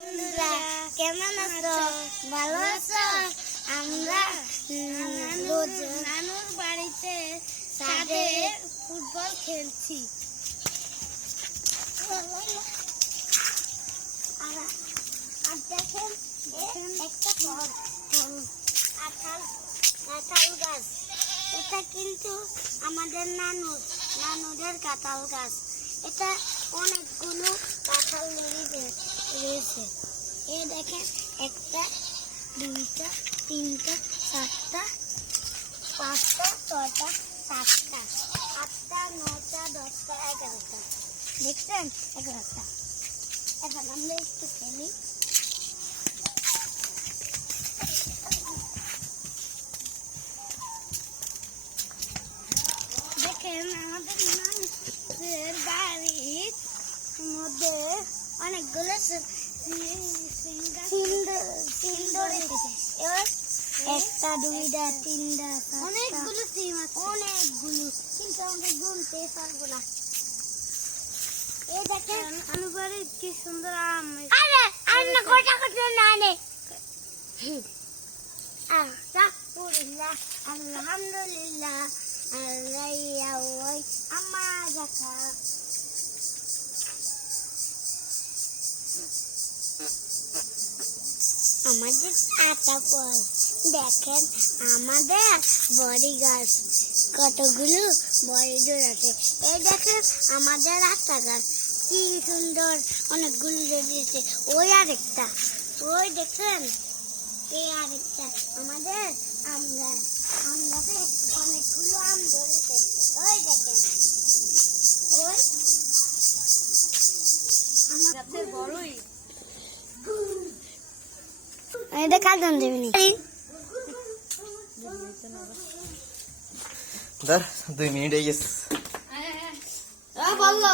বন্ধুরা কেমন আছো? ভালো আছো? আমরা নানুর বাড়িতে ছাদে ফুটবল খেলছি। আর দেখেন একটা কাঁঠাল গাছ, এটা কিন্তু আমাদের নানুদের কাঁঠাল গাছ। এটা অনেকগুলো কাঁঠাল রয়েছে। এই দেখেন, একটা, দুইটা, তিনটা, চারটা, পাঁচটা, ছয়টা, সাতটা, আটটা, নয়টা, 10টা, 11টা। দেখছেন? 11টা। এখন আমরা একটু খেলি। দেখেন, আমাদের নানুদের বাড়ির মধ্যে অনেকগুলো একটা, দুইটা, তিনটা, অনেকগুলো সিম আছে, অনেকগুলো, কিন্তু আমরা গুনতে পারবো না। এই দেখেন অনুবারে কি সুন্দর আম। আরে আন্না কোটা কোটা নানে আলহামদুলিল্লাহ আলহামদুলিল্লাহ আল্লাহ ওই আম্মা দেখা। আমাদের আটা ফল দেখেন, আমাদের বড়ি গাছ কতগুলো বড়ি জোর আছে। এই দেখেন আমাদের আটা গাছ কি সুন্দর, অনেকগুলো ধরেছে। ওই আরেকটা, ওই দেখেন, এই আরেকটা আমাদের আম গাছ। আম গাছে অনেকগুলো আম ধরেছে। ওই দেখেন, ওই আমার গাছের বড়ই। এটা কাজন দেবেনি। 2 মিনিট হয়ে গেছে। বললো